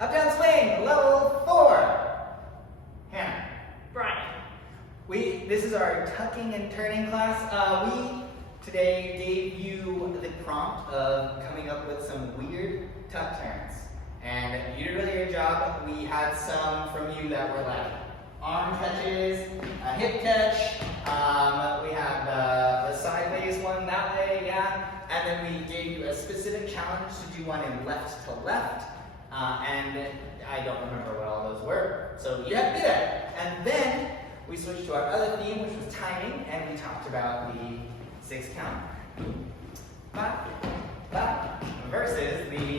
Uptown Swing, level 4. Hannah. Brian. This is our tucking and turning class. We today gave you the prompt of coming up with some weird tuck turns. And you did a really good job. We had some from you that were like arm touches, a hip touch. We had the sideways one that way, yeah. And then we gave you a specific challenge to do one in left to left. And I don't remember what all those were. So you had to do that. And then we switched to our other theme, which was timing, and we talked about the 6 count. 5, 5, versus the